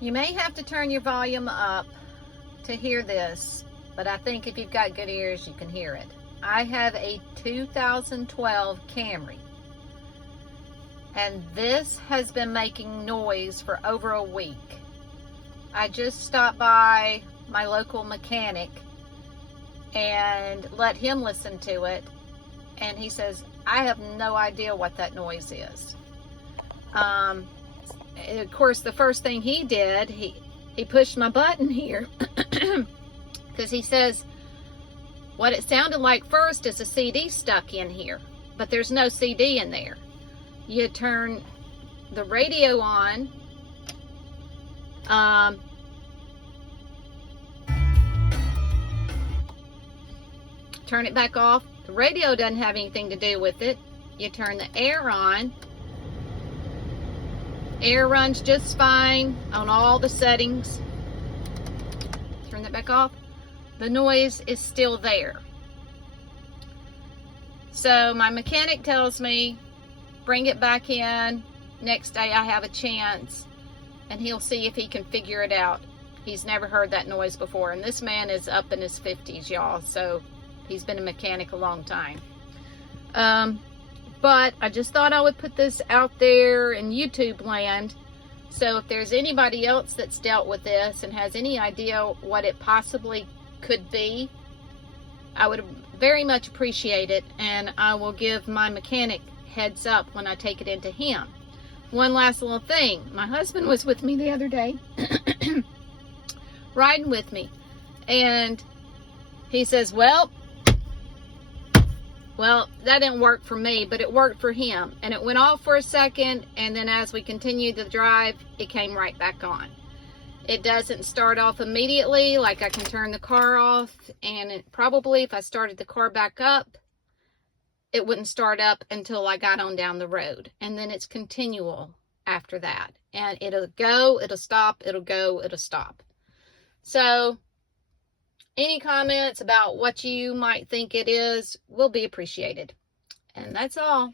You may have to turn your volume up to hear this, but I think if you've got good ears, you can hear it. I have a 2012 Camry, and this has been making noise for over a week. I just stopped by my local mechanic and let him listen to it, and he says, I have no idea what that noise is. Of course, the first thing he did, he pushed my button here because he says what it sounded like first is a CD stuck in here, but there's no CD in there. You turn the radio on, turn it back off. The radio doesn't have anything to do with it. You turn the air on. Air runs just fine on all the settings. Turn that back off. The noise is still there. So my mechanic tells me, bring it back in. Next day I have a chance, and he'll see if he can figure it out. He's never heard that noise before, and this man is up in his 50s, y'all, so he's been a mechanic a long time. But I just thought I would put this out there in YouTube land. So if there's anybody else that's dealt with this and has any idea what it possibly could be, I would very much appreciate it. And I will give my mechanic heads up when I take it into him. One last little thing. My husband was with me the other day, riding with me. And he says, well, that didn't work for me, but it worked for him. And it went off for a second, and then as we continued the drive, it came right back on. It doesn't start off immediately, like I can turn the car off, and probably if I started the car back up, it wouldn't start up until I got on down the road. And then it's continual after that. And it'll go, it'll stop, it'll go, it'll stop. So any comments about what you might think it is will be appreciated. And that's all.